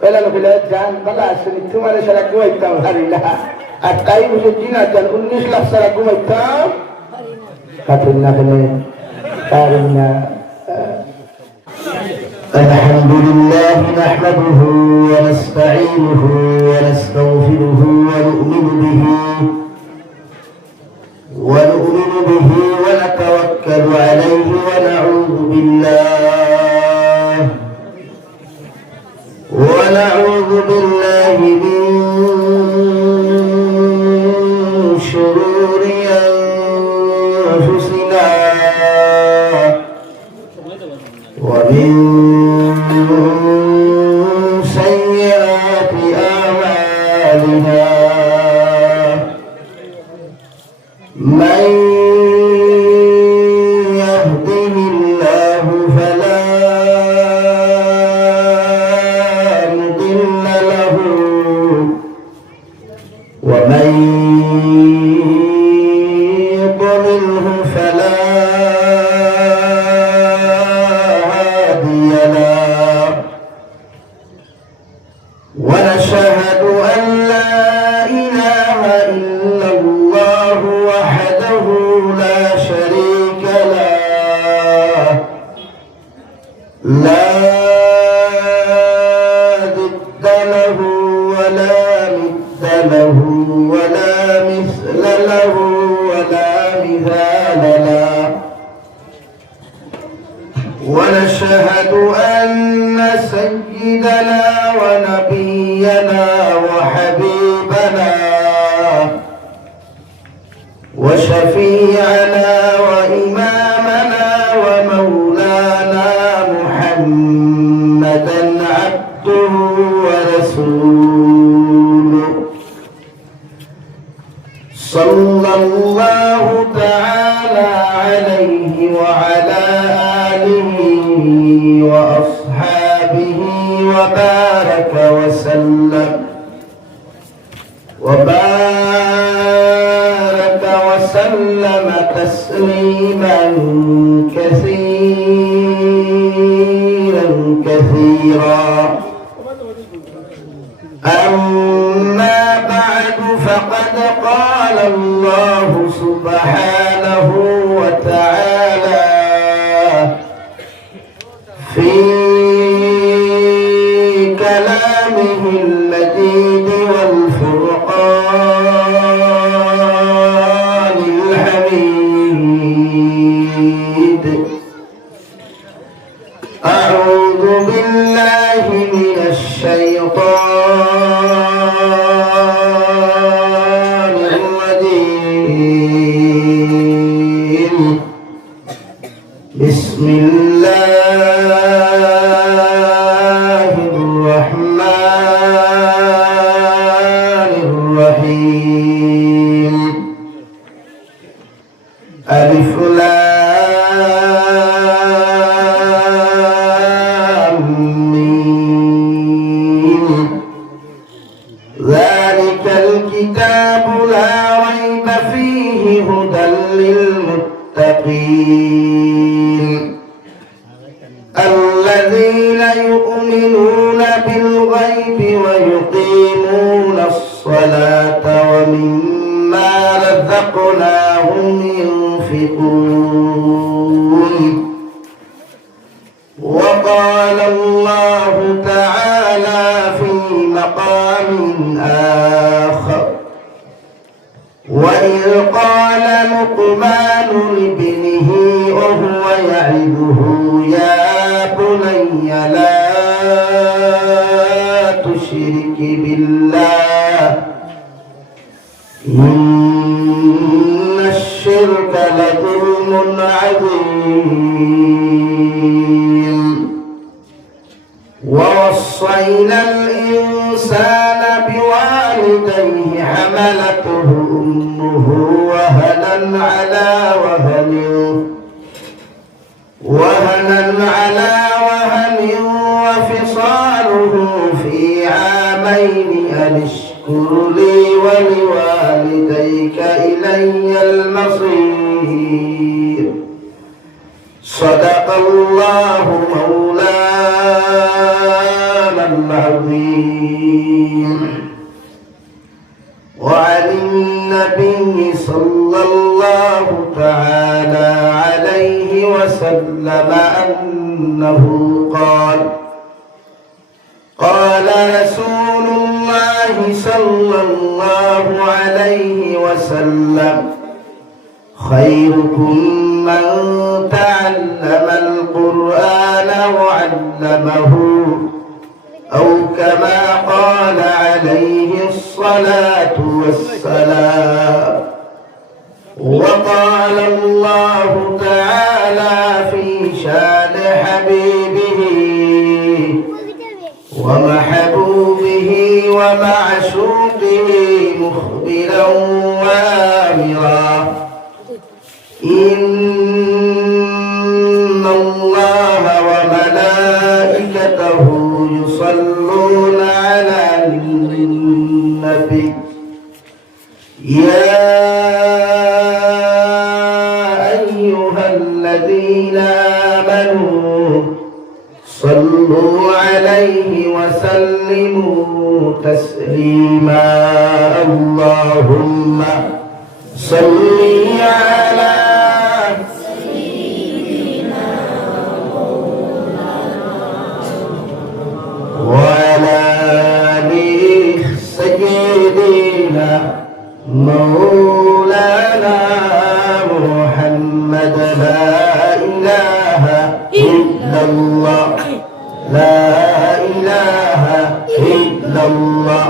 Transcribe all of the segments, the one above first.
পেলানো ফেলে যান বালা আসেনি তোমার সারা ঘুমাইতাম হারিলা আর তাই বুঝে জিনা যান 19 লাখ সারা ঘুমাইতাম কাতুন না বলে কারণ না الحمد لله نحمده ونستعينه ونستغفره ونؤمن به ونتوكل عليه ونعوذ بالله من شرور أنفسنا ومن سيئات أعمالنا من يهده الله فلا مضل له ومن يضلله فلا هادي له ونشهد أن لا إله إلا الله وحده لا شريك له لا ضد له ولا ند له ولا مثل له ولا مثال له ونشهد أن سيدنا ونبينا وحبيبنا وشفيعنا وإمامنا ومولانا محمدا عبده ورسوله صلى الله تعالى عليه وعلى آله وأصحابه وبارك وسلم تسليما كثيرا أما بعد فقد قال الله سبحانه وتعالى في كلامه المجيد والفرقان الحميد أعوذ بالله من الشيطان الرجيم بسم الله الرحمن الرحيم ألف لام ميم ذلك الكتاب لا ريب فيه هدى للمتقين الذين يؤمنون بالغيب ويقيمون الصلاة ومما رزقناهم ينفقون وقال الله تعالى في مقام آخر وإذ قال لقمان لابنه وهو يعظه يا بني لا تشرك بالله إن الشرك لظلم عظيم ووصينا الإنسان بوالديه حملته أمه وهنا على وهن وفصاله في عامين أن اشكر لي ولوالديك إلي المصير صدق الله مولانا العظيم. وعن النبي صلى الله تعالى عليه وسلم أنه قال: قال رسول الله صلى الله عليه وسلم: خيركم من تعلم القرآن وعلمه، أو كما قال عليه الصلاة والسلام. وقال الله تعالى في شان حبيبه ومحبوبه ومعشوقه مخبرا وآمرا: إن الله وملائكته يصلون على النبي يا أيها الذين آمنوا صلوا عليه وسلموا تسليما. اللهم صل على وعلى آل سيدنا مولانا محمد. لا إله إلا الله، لا إله إلا الله،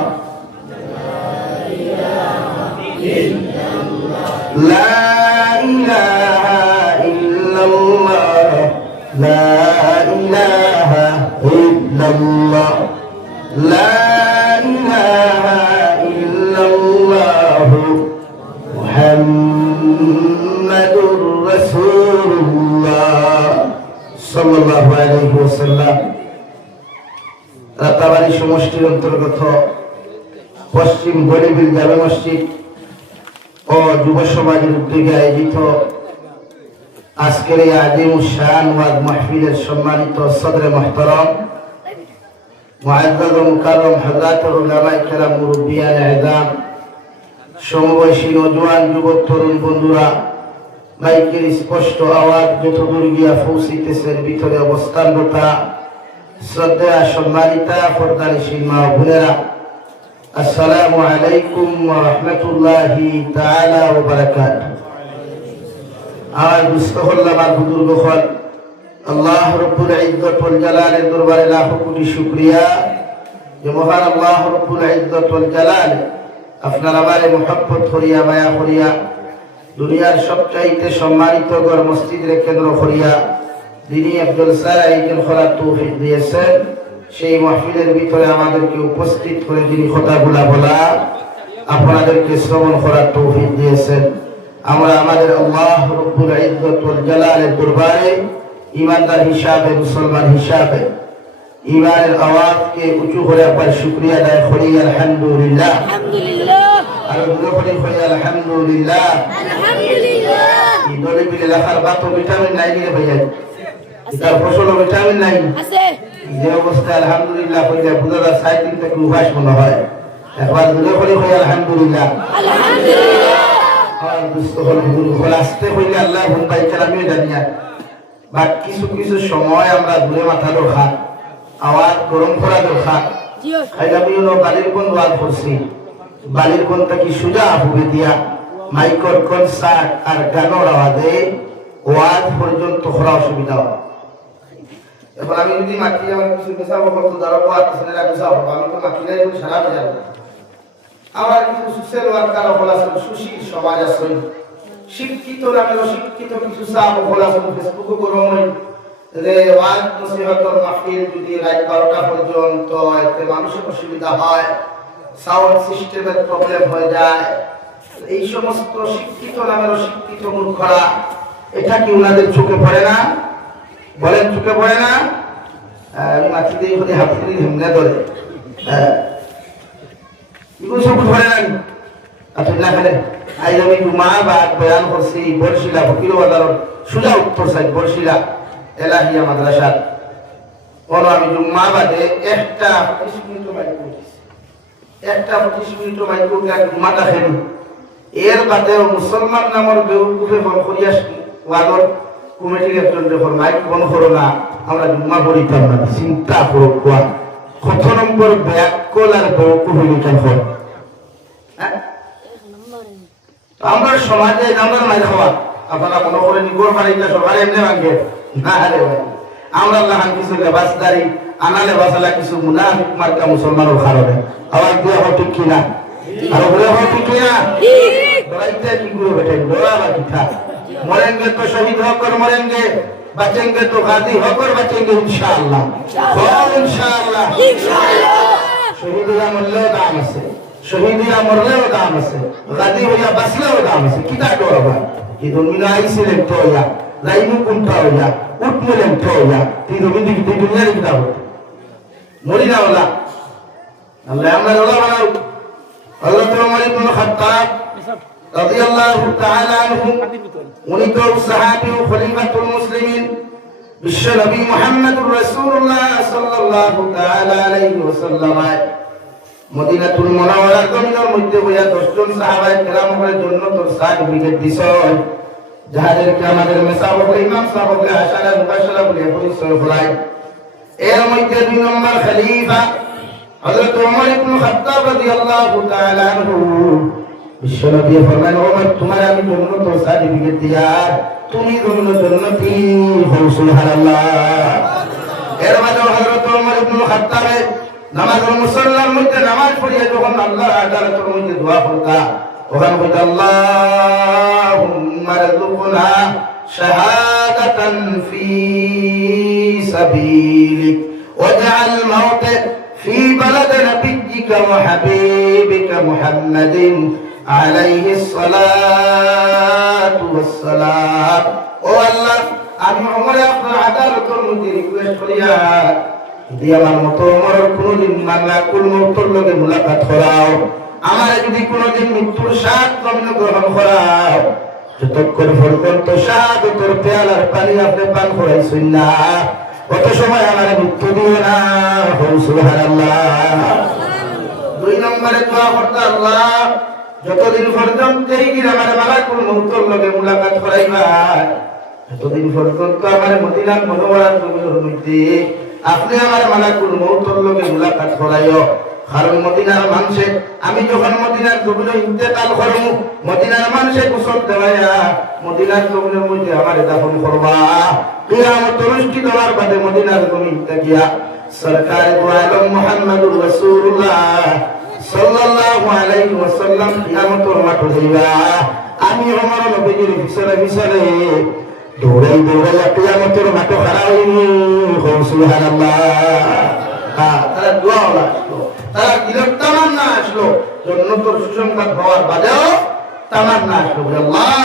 لا إله إلا الله، لا إله إلا الله، لا إله إلا الله، محمد رسول الله صلى الله عليه وسلم. রাতাবাড়ি সমষ্টির অন্তর্গত পশ্চিম গরিবিল জামে মসজিদ ও যুব সমাজের উদ্যোগে আয়োজিত আজকের এই আজিম শান ওয়াজ মাহফিলের সম্মানিত সদরে মুহতারাম মুআজ্জাজ ও মুকাররম হযরত উলামায়ে কেরাম মুরব্বিয়ান ইযাম সমবয়সী নওজোয়ান যুবক তরুণ বন্ধুরা, মাইকের স্পষ্ট আওয়াজ যতদূর গিয়া পৌঁছিতেছেন ভিতরে অবস্থানরত শ্রদ্ধেয় সম্মানিতা পর্দানিশীল মা ও বোনেরা, আসসালামু আলাইকুম ওয়া রাহমাতুল্লাহি তাআলা ওয়া বারাকাতুহু। আমার মুস্তফাল্লাহ আমার বুজুর্গ হল আল্লাহ রাব্বুল ইজ্জত ওয়াল জালালের দরবারে লাখ কোটি শুকরিয়া যে মহান আল্লাহ রাব্বুল ইজ্জত ওয়াল জালাল আপনার আমারে মুহাব্বত করিয়া মায়া করিয়া দুনিয়ার সবচাইতে সম্মানিত ঘর মসজিদের কেন্দ্র করিয়া যিনি আব্দুল সালাইকের খোলার তৌফিক দিয়েছেন, সেই মাহফিলের ভিতরে আমাদেরকে উপস্থিত করে যিনি কথাগুলা বলা আপনাদেরকে শ্রবণ করার তৌফিক দিয়েছেন, আমরা আমাদের আল্লাহ রাব্বুল ইজ্জত ওয়াল জালালের দরবারে ইমানদার হিসাবে, মুসলমান হিসাবে ইমানের আওয়াজকে উঁচু করে একবার শুকরিয়া আদায় করি আলহামদুলিল্লাহ। আর দূরে করে করি আলহামদুলিল্লাহ। এই দলে বিলে লেখার বাত ভিটামিন নাই রে ভাইয়া, তার ফসল ভিটামিন নাই আছে, যে অবস্থায় আলহামদুলিল্লাহ কইলে বুঝার সাইড দিন থেকে উভাস মনে হয়, একবার দূরে করে করি আলহামদুলিল্লাহ। আর মুস্তফাল বুজুর্গ আসতে কইলে আল্লাহ হুম ভাই কালামিও জানিয়া বা কিছু কিছু সময় আমরা দূরে মাথা দরকার, আওয়াজ গরম করা দরকার। আমি বালির কোন ওয়াজ করছি, বালির কোন থেকে সুজা হবে দিয়া মাইকর কনসার্ট আর গানের আওয়াজে ওয়াজ পর্যন্ত করা অসুবিধা হয়। এবার আমি যদি মাটি আমার কিছু বেসাবো করতো যারা ওয়াজ ছেলেরা বেসাবো, আমি তো মাটি নাই সারা বেজা আমার কিছু সোশ্যাল ওয়ার্কার হল আছে, সুশীল সমাজ আছে, শিক্ষিত নামের অশিক্ষিত কিছু সাপ হল আছে, ফেসবুকে গরম যে ওয়াজ নসিহতর মাহফিল যদি রাত 12টা পর্যন্ত এতে মানুষের অসুবিধা হয়, সাউন্ড সিস্টেমের প্রবলেম হয়ে যায়, এই সমস্ত শিক্ষিত নামের অশিক্ষিত মূর্খরা, এটা কি ওনাদের চোখে পড়ে না? বলেন চোখে পড়ে না? মাটি দিয়ে হলে হাত দিয়ে হিমনে ধরে এগুলো সব ধরে না। আপনি না খেলে আজ আমি মা বা বয়ান করছি বর্ষিলা ফকির বাজার সোজা উত্তর সাইড বর্ষিলা এলাহিয়া মাদ্রাসা আমি জুম্মা বাদে একটা 25 মিনিট মাইক করতেছি, একটা 25 মিনিট মাইক করতে জুম্মা দেখেন। এর বাদেও মুসলমান নামের বেউকুফে ফোন করিয়া ওয়াদর কমিটির একজন যখন মাইক বন্ধ করো না, আমরা জুম্মা পড়িতাম না। চিন্তা করো কোয়া কত নম্বর ব্যাকল আর বেউকুফ হইতাম ফোন। আমরা সমাজে আমরা মাইক খাওয়া আপনারা মনে করে নিগর বাড়িটা সবাই এমনি ভাঙে না রে ভাই। আমরা লাহান কিছু লেবাসদারি আনালে বাসালা কিছু মুনাফিক মার্কা মুসলমানের কারণে আবার দিয়ে হয় ঠিক কিনা, আর বলে হয় ঠিক কিনা, লড়াইটা কি করে বেটে লড়া বা কিঠা মরেঙ্গে তো শহীদ হকর মরেঙ্গে, বাঁচেঙ্গে তো গাজী হকর বাঁচেঙ্গে ইনশাআল্লাহ, ইনশাআল্লাহ। শহীদরা মরলেও দাম আছে, শহীদরা মরলেও দাম আছে, গাজী হইয়া বাঁচলেও দাম আছে। কিতা করবা কি দুনিয়া আইছিলেন তো হইয়া লাইনু কোনটা হইয়া উঠলেন তো হইয়া তুই দুনিয়ার কিতা হতো মরি না ওলা আল্লাহ আমরা ওলা বানাও। হযরত ওমর ইবনে খাত্তাব রাদিয়াল্লাহু তাআলা আনহু উনি তো সাহাবী ও খলিফাতুল মুসলিমিন বিশ্ব নবী মুহাম্মদুর রাসূলুল্লাহ সাল্লাল্লাহু তাআলা আলাইহি ওয়াসাল্লাম মদিনাতুল মুনাওয়ারার জমিনের মধ্যে বইয়া 10 জন সাহাবায়ে কেরামের জন্য তো সার্টিফিকেট দিছেন, যাদেরকে আমাদের মেসাবক ইমাম সাহেব আশারা মুবাশশারা বলে পরিচয় করায়। এর মধ্যে 2 নম্বর খলিফা হযরত ওমর ইবনে খাত্তাব রাদিয়াল্লাহু তাআলা আনহু বিশ্বনবী ফরমান ওমর তোমার আমি জন্নত সার্টিফিকেট দিয়া তুমি জন্নতি হও সুবহানাল্লাহ। এর মাঝে হযরত ওমর ইবনে খাত্তাব নামাজের মুসল্লার মধ্যে নামাজ পড়িয়া যখন আল্লাহর আদালতের মধ্যে দোয়া করতা ওখানে বলতে আল্লাহুম্মা রযুকনা শাহাদাতান ফি সাবিলিক ওয়াজআল মাউতা ফি বালাদ নাবিয়্যিকা ওয়া হাবিবিকা মুহাম্মাদিন আলাইহিস সালাতু ওয়াস সালাম। ও আল্লাহ আমি ওমর আপনার আদালতের মধ্যে রিকোয়েস্ট করিয়া যদি আমার মতো ওমরের কোনদিন মালাকুল মউতের লগে মুলাকাত করাও, আমার যদি কোনদিন মৃত্যুর স্বাদ গ্রহণ করাও, যতক্ষণ পর্যন্ত শাহাদাতের পেয়ালার পানি আপনি পান করাইছেন না কত সময় আমার মৃত্যু দিও না। সুবহানাল্লাহ। 2 নম্বরে দোয়া করতে আল্লাহ যতদিন পর্যন্ত এই দিন আমার মালাকুল মউতের লগে মুলাকাত করাইবা ততদিন পর্যন্ত আমার মদিনার মনোয়ারার জমিনের মধ্যে আপনি আমার মালাকুল মউতের লগে মুলাকাত করাইও। কারণ মদিনার মানুষে আমি যখন মদিনার জমিনে ইন্তেকাল করব মদিনার মানুষে গোসল দেওয়াইয়া মদিনার জমিনের মধ্যে আমার দাফন করবা। কিয়ামত অনুষ্ঠিত হওয়ার বাদে মদিনার জমিন থাকিয়া সরকারে দু আলম মুহাম্মদুর রাসূলুল্লাহ সাল্লাল্লাহু আলাইহি ওয়াসাল্লাম কিয়ামতের মাঠে যাইবা। আমি ওমর নবীর পিছনে পিছনে দৌড়াই দৌড়াই কিয়ামতের মাঠে খাড়া হইনি। সুবহানাল্লাহ। তারা দোয়া আসলো, তারা দিলের তামান্না আসলো, জন্নতের সুসংবাদ হওয়ার বাদেও তামান্না আসলো আল্লাহ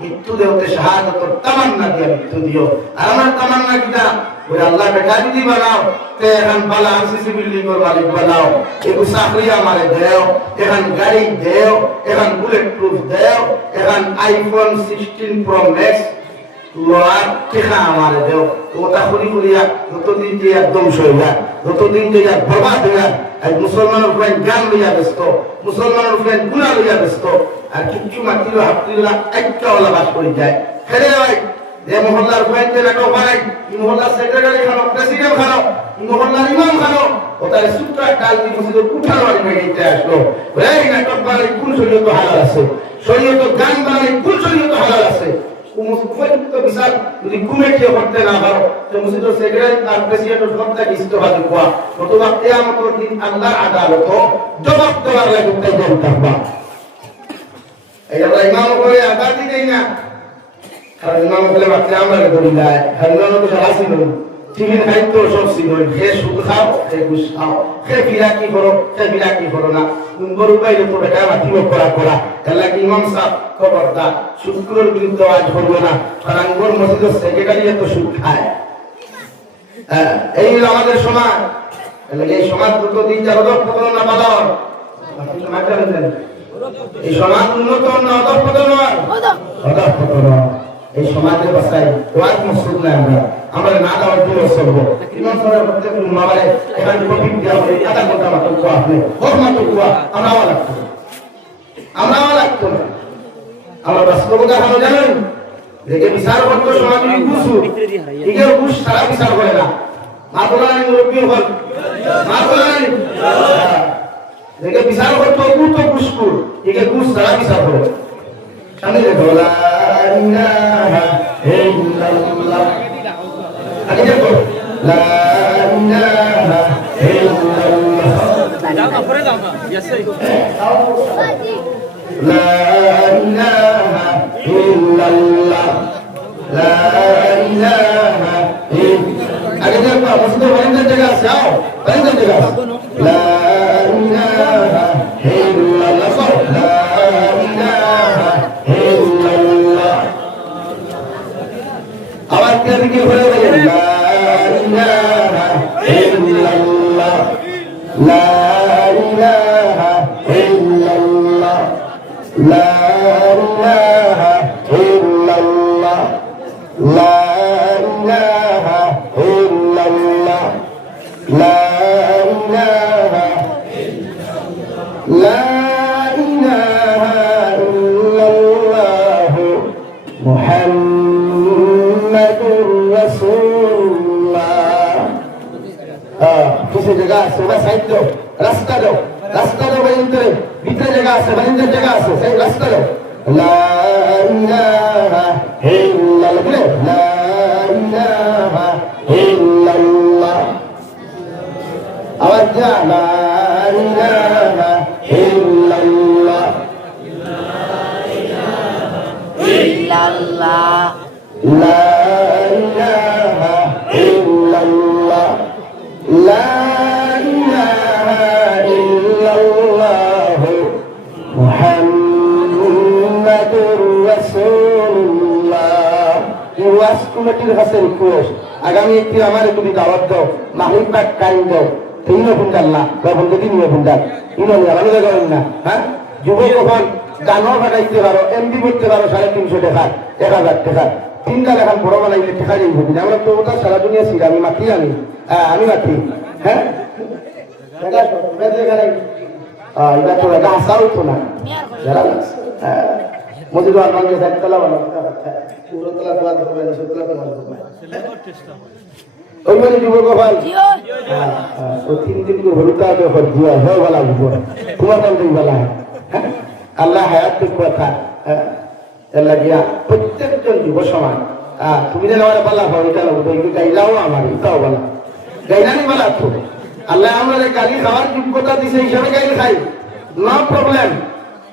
মৃত্যু দেওতে শাহাদাতের তামান্না দিয়া মৃত্যু দিও। আর আমার তামান্না কিটা ওই আল্লাহ বেটা যদি বানাও তে এখন বালা আরসিসি বিল্ডিং এর মালিক বানাও, একটু চাকরি আমারে দেও, এখন গাড়ি দেও, এখন বুলেট প্রুফ দেও, এখন আইফোন 16 প্রো ম্যাক্স লোয়ার টেকা আমারে দেও। ওটা করি করিয়া যতদিন যে একদম সইয়া যতদিন যে বরবাদ হইয়া আজ মুসলমানের উপরে গান লইয়া ব্যস্ত, মুসলমানের উপরে গুণা লইয়া ব্যস্ত, আর কিচ্ছু মাতিল হাফতিল্লাহ একটা ওলা বাস করে যায়। ফেরে ভাই যে মহল্লার উপরে নাটক বানাই এই মহল্লার সেক্রেটারি খানো, প্রেসিডেন্ট খানো, এই মহল্লার ইমাম খানো, ওটার সূত্রা কাল দিয়ে মসজিদের উঠানো মেয়েটা আসলো এই নাটক বানাই কোন শরীয়ত হালাল আছে, শরীয়ত গান বানাই কোন শরীয়ত হালাল আছে। উপযুক্ত বিচার যদি কমিটি করতে না পারো তো মসজিদের সেক্রেটারি আর প্রেসিডেন্টের সবটা ইস্তফা দিবা, অথবা কিয়ামতের দিন আল্লাহর আদালত জবাব দেওয়ার লাগে তাই থাকবা। এই আমরা ইমাম করে আদালত দিই না, কারণ ইমাম বলে বাচ্চা আমরা ধরি যায়, ইমাম তো আসিল টিফিন খাইতো সব সিগল খে সুদ খাও খে ঘুষ খাও খে বিরাকি করো খে বিরাকি করো না গরু পাইলে তো বেটা মাতিব করা করা আল্লাহ কি ইমাম সাহেব খবরদার সুদগুলোর বিরুদ্ধে আজ করবো না, কারণ গোর মসজিদের সেক্রেটারি এত সুদ খায়। এই আমাদের সমাজ, এই সমাজ দ্রুত দিন যার অধঃপতন না বাদর এই সমাজ উন্নত না অধঃপতন অধঃপতন। এই সমাজের বাসায় ওয়াজ মসজিদ না আমরা না দেওয়ার জন্য চলবো ইমাম সাহেব প্রত্যেক মামারে এখানে কঠিন দেওয়া হবে আধা ঘন্টা মাত্র কোয়া আপনি হোক মাত্র কোয়া আমরা লাগতো না আমরা বাস্তবতা ভালো জানেন দেখে বিচার করতে সমাজ ঘুষু একে ঘুষ সারা বিচার করে না মাতলানি মুরব্বী হল মাতলানি দেখে বিচার করতে তো ঘুষকুর একে ঘুষ সারা বিচার করে সামনে দেখো লা ইলাহা ইল্লাল্লাহ আগে দেখো লা ইলাহা ইল্লাল্লাহ দাও পরে দাও না ইয়াসে লা ইলাহা ইল্লাল্লাহ লা ইলাহা ইল্লাল্লাহ আগে দেখো মসজিদে বারিন্দার জায়গা আছে আও বারিন্দার জায়গা লা ইলাহা ইল্লাল্লাহ লা ইলাহা ইল্লাল্লাহ আবার কি বলে বলেন লা ইলাহা ইল্লাল্লাহ লা ইলাহা ইল্লাল্লাহ লা ইলাহা ইল্লাল্লাহ লা ইলাহা ইল্লাল্লাহ লা ইলাহা লা ইলাহা ইল্লাল্লাহ মুহাম্মাদুর রাসূলুল্লাহ किसी जगह से वह साइड दो रास्ता दो भाई इंटर भीतर जगह से बंदर जगह से सही रास्ता दो ला इलाहा इल्लल्लाह ला इलाहा इल्लल्लाह आवाज ला इलाहा इल्लल्लाह illallah لا إله إلا الله لا إله إلا الله محمد رسول الله ইউএস কমিটির কাছে রিকোয়েস্ট আগামী একটি আমার একটু দাওয়াত দাও মাহরিব বা কাইম দাও তিন ফুন্ডাল্লাহ বা বন্ধু নিয়ে ফুন্ডাল ইনো আলাদা করেন না হ্যাঁ যুবক কখন গানও ফাটাইতে পারো এমবি করতে পারো 350 টাকা 1000 টাকা তিনটা লেখান বড় বানাইলে টাকা যাই হবে আমরা তো ওটা সারা দুনিয়া ছিল আমি মাতি আমি মাতি হ্যাঁ এটা তো এটা আসাও তো না যারা মজিদ আলমান যে একতলা বানাবো পুরোতলা দোয়া দেবো না সতলা তো বানাবো ওই মানে যুবক ভাই ও তিন দিন করে হলুতা দে হল দিয়া হয় वाला বুঝো তোমার নাম দেই वाला হ্যাঁ আল্লাহ হায়াত কথা আল্লাহ দিয়া প্রত্যেকজন যুব সমাজ তুমি যে আমার বলা হয় এটা লোক তো গাইলাও আমার এটাও বলা গাইলানি বলা তো আল্লাহ আমাদের গালি খাওয়ার যোগ্যতা দিছে হিসাবে গাইল খাই নো প্রবলেম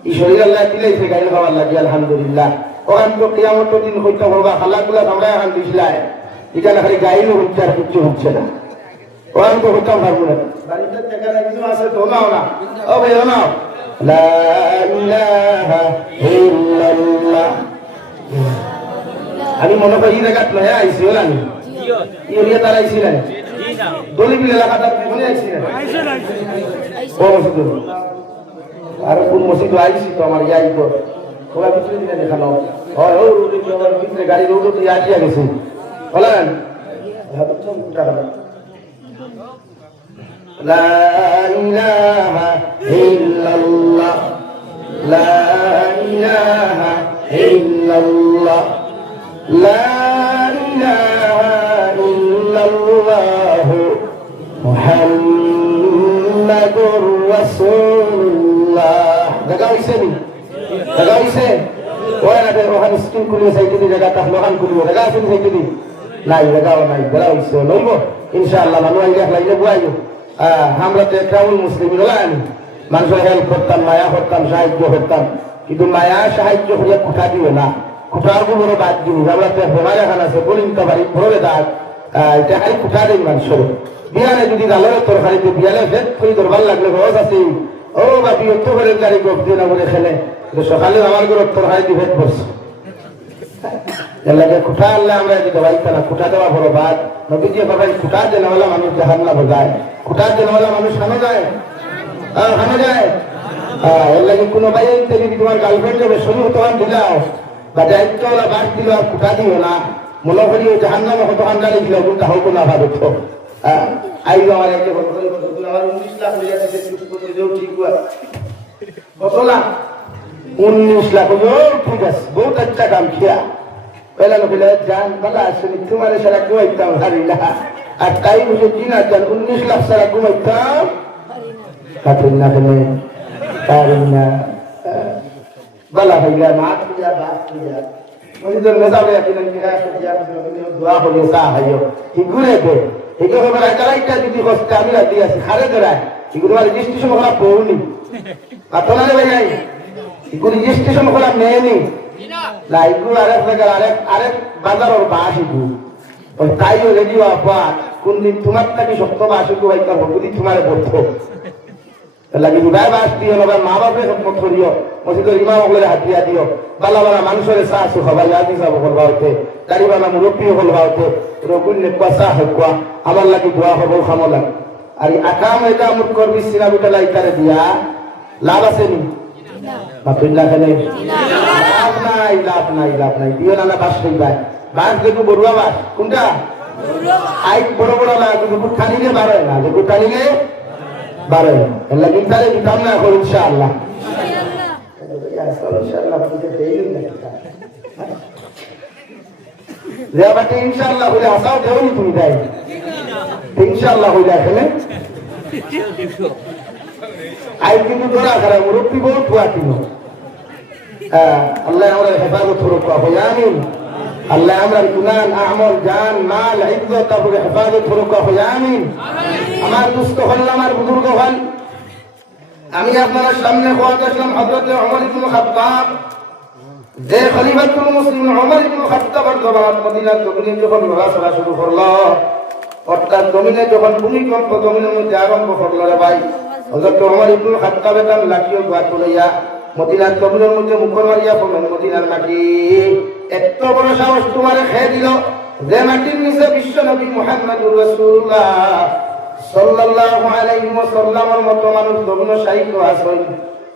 ঈশ্বর আল্লাহ দিলাইছে গাইল খাওয়ার লাগি আলহামদুলিল্লাহ ওখান তো কিয়ামত দিন হইতে হবে খালাগুলা আমরা এখন দিছিলাই এটা না খালি গাইল হচ্ছে আর কিছু হচ্ছে না ওখান তো হইতাম পারবো না বাড়িতে টাকা কিছু আছে তো নাও না ও ভাই নাও লা ইলাহা ইল্লাল্লাহ আমি মনে করি এই জায়গা নয় আইছি হল আমি ইউরিয়া তারা আইছিলেন দলিবিল এলাকাটা মনে আইছিলেন ও মসজিদ আর কোন মসজিদ আইছি তো আমার ইয়াই তো ওরা ভিতরে দিনে দেখানো হয় ও ভিতরে গাড়ি রোড দিয়ে আসিয়া গেছে বলেন লা ইলাহা ইল্লাল্লাহ লা ইলাহা ইল্লাল্লাহ লা ইলাহা ইল্লাল্লাহ মুহাম্মাদুর রাসূলুল্লাহ দেখাইছে ওরা না ওখানে স্কিম খুলিয়ে সাইতে দিয়ে জায়গা তাহলে ওখান খুলিয়ে দেখা আছে সাইতে দিয়ে নাই দেখাও নাই বেড়া হইছে লইব ইনশাআল্লাহ মানুষ আইলে লাইলে বুয়াইও আমরা তো একটাউল মুসলিম নয় মানুষের হেল্প করতাম মায়া করতাম সাহায্য করতাম কিন্তু মায়া সাহায্য করিয়া খুঁটা দিও না খুঁটার বড় বাদ জিনিস আমরা তো বেমার এখন আছে বলিম তো বাড়ি ভরে দাগ এটা খালি খুঁটা দেয় মানুষের বিয়ালে যদি গালের তরকারিতে বিয়ালে ভেদ করে দরবার লাগলে রস আছে ও বাপি অত করে গাড়ি গপ দিয়ে না বলে খেলে সকালে আমার ঘর তরকারি দিয়ে ভেদ বসছে লাগে খুঁটা আনলে আমরা যদি বাইতে না খুঁটা দেওয়া বড় বাদ নবীজি বাবা খুঁটা দেওয়ালা মানুষ জাহান না বোঝায় খুঁটা দেওয়ালা মানুষ হানো যায় হানো যায় এর লাগে কোনো ভাই যদি তোমার গার্লফ্রেন্ড যাবে শুরু তোমার দিলাও বা দায়িত্বওয়ালা বাস দিল আর কুটা দিও না মনে করি ওই জাহান্নামে কত আন্ডারে দিল কোনটা হোক না ভাবে তো আইলো আমার একটা কথা আমার 19 লাখ হয়ে যাচ্ছে ঠিক কত লাখ 19 লাখ ঠিক আছে বহুত আচ্ছা কাম কিয়া পয়লা লোকের জান বালা আসলে তোমার সারা ঘুমাইতাম হারি না আর তাই বুঝে কিনা চান 19 লাখ সারা ঘুমাইতাম কাটেন না কেন পারেন না বালা ভাইয়া মাত দিয়া বাত দিয়া মসজিদের মেজাবে কিনা কিনা দিয়া দোয়া হলো সা হাইও কি ঘুরে দে এই কথা বলা চালাইটা যদি কষ্ট আমি রাতি আছি খারে ধরায় এগুলো আর রেজিস্ট্রেশন করা পড়ুনি আপনারা ভাই এগুলো রেজিস্ট্রেশন করা নেয়নি না এগুলো আরেক জায়গায় আরেক বাজারের বাস এগুলো ওই তাইও রেডিও আপা কোনদিন তোমার নাকি সত্য বাস এগুলো ভাইকার হবুদি তোমার বলতো লাগে উদায় বাস দিও না মা বাপের সম্পদ করিও মসজিদের ইমাম হলে হাতিয়া দিও বালা বালা মানুষের চা আসু খাবার ইয়াদি যাব করবা হইতে গাড়ি বালা মুরব্বী হলবা হইতে রকুল নেকুয়া চা হকুয়া আমার লাগি দোয়া হব খামো লাগে আর আকাম এটা আমুট করবি সিনা বিটা লাইটারে দিয়া লাভ আছে নি বাপুল্লাহ খেলে লাভ নাই দিও না বাস খাইবা বাস দেখো বড়ুয়া বাস কোনটা আই বড় বড় লাগে গুট খানিলে বার হয় না গুট খানিলে বার হয় না এলা কিন্তু দিতাম না এখন ইনশাআল্লাহ ইনশাআল্লাহ হইলে আসাও দেওনি তুমি তাই ইনশাআল্লাহ হইলে এখানে আই কিন্তু ধরা খারাপ মুরব্বী বহুত ঠুয়া কিনো আল্লাহ আমরা হেফাজত করুক আমিন আল্লাহ আমরা গুনাহ আমল জান মাল ইজ্জত তারপরে হেফাজত করুক আমিন আমার দুস্থ হল আমার বুজুর্গ হল আমি আপনার সামনে খোয়াত আসলাম হযরত ওমর ইবনে খাত্তাব যে খলিফাতুল মুসলিমিন ওমর ইবনে খাত্তাবের জবান মদিনার জমিনে যখন লড়াচড়া শুরু করলো অর্থাৎ জমিনে যখন ভূমিকম্প জমিনের মধ্যে আরম্ভ করলো রে ভাই হযরত ওমর ইবনে খাত্তাবের নাম লাকিও গাছ লইয়া মদিনার জমিনের মধ্যে মুখর মারিয়া পড়লেন মদিনার মাটি এত বড় সাহস তোমারে খেয়ে দিল যে মাটির নিচে বিশ্ব নবী মুহাম্মদুর রাসূলুল্লাহ সাল্লাল্লাহু আলাইহি ওয়াসাল্লামের মতো মানুষ জমিন সাহিত্য আছে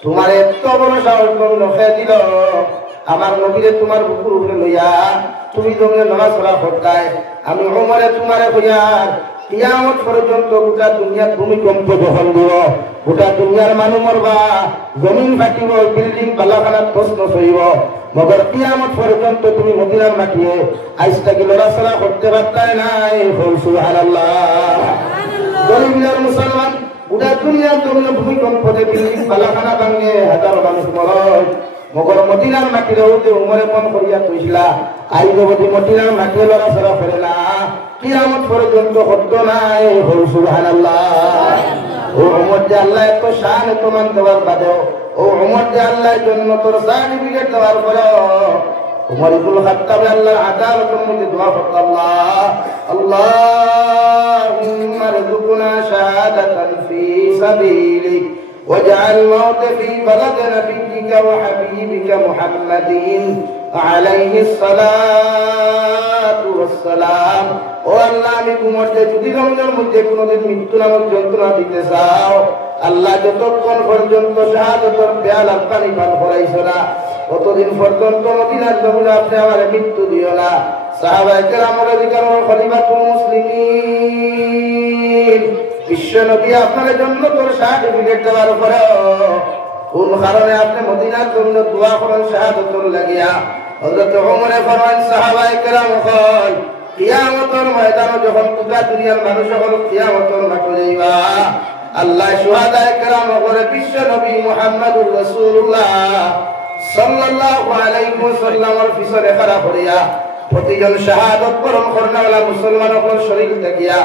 তোমার এত বড় সাহস জমিন খেয়ে দিল আমার নবীরে তোমার বুকুর উপরে লইয়া তুমি জমিনে নড়াচড়া করতাই আমি ওমরে তোমারে কইয়ার কিয়ামত পর্যন্ত গোটা দুনিয়ার ভূমিকম্প যখন দিব গোটা দুনিয়ার মানুষ মরবা জমিন ফাটিব বিল্ডিং বালাখানাত প্রশ্ন হইব মগর কিয়ামত পর্যন্ত তুমি মদিনার মাটিয়ে আইসটাকে লড়াচড়া করতে পারতাই নাই সুবহানাল্লাহ গরিবের মুসলমান গোটা দুনিয়ার জমিনে ভূমিকম্পতে বিল্ডিং বালাখানা ভাঙে হাজার মানুষ মরয় মগর মদিনার মাটির যে উমরে মন করিয়া কইছিলা আইব যদি মদিনার মাটি লড়াচড়া করে না কিয়ামত পর্যন্ত হতো নাই সুবহানাল্লাহ ও উমর যে আল্লাহ এত শান এত মান দেওয়ার বাদেও ও উমর যে আল্লাহ জন্য তোর সার্টিফিকেট দেওয়ার পরেও উমর ইবনে খাত্তাব আল্লাহ আদালতের মধ্যে দোয়া করত আল্লাহুম্মা রযুকনা শাহাদাতান ফি সাবিলিক واجعل الموت في بلد نبيك وحبيبك محمد عليه الصلاة والسلام ও আল্লাহ আমি তোমাকে যদি রমজানের মধ্যে কোনোদিন মৃত্যু নামক যন্ত্রণা দিতে চাও আল্লাহ যতক্ষণ পর্যন্ত শাহাদাতের পেয়ালা পানি পান করাইছো না ততদিন পর্যন্ত মদিনার জমিনে আপনি আমার মৃত্যু দিও না সাহাবায়ে কেরামের অধিকার খলিফাতুল মুসলিমিন বিশ্ব নবী আপনার জন্য তোর সার্টিফিকেট দেওয়ার পরে কোন কারণে আপনি মদিনার জন্য দোয়া করেন শাহাদাতুল লাগিয়া হযরত ওমরে ফরমান সাহাবায়ে কেরাম কয় কিয়ামতের ময়দানে যখন পুরা দুনিয়ার মানুষ সকল কিয়ামতের মাঠে যাইবা আল্লাহ শুহাদায়ে কেরাম করে বিশ্ব নবী মুহাম্মদুর রাসূলুল্লাহ সাল্লাল্লাহু আলাইহি ওয়াসাল্লামের পিছনে খাড়া করিয়া প্রতিজন শাহাদাত বরণ করনেওয়ালা মুসলমানের শরীর দেখিয়া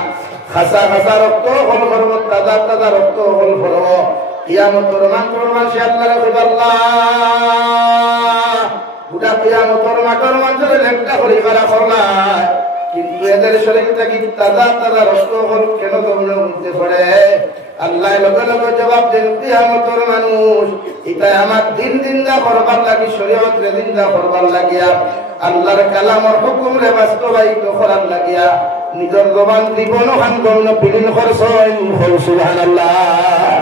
খাসা খাসা রক্ত হল করব তাজা তাজা রক্ত হল করব কিয়ামতের মাঠে আল্লাহ রাব্বুল আল্লাহ গোটা কিয়ামতের মাঠের লেখটা করে করা করলাই কিন্তু এদের শরীর থেকে তাজা তাজা রক্ত হল কেন তোমরা মধ্যে পড়ে আল্লাহ লগে লগে জবাব দেন কিয়ামতের মানুষ এটা আমার দিন জিন্দা করবার লাগি শরীয়ত রে জিন্দা করবার লাগিয়া আল্লাহর কালামর হুকুম রে বাস্তবায়িত করার লাগিয়া নিজের জবান জীবন হাঙ্গম বিলীন করছেন সুবহানাল্লাহ।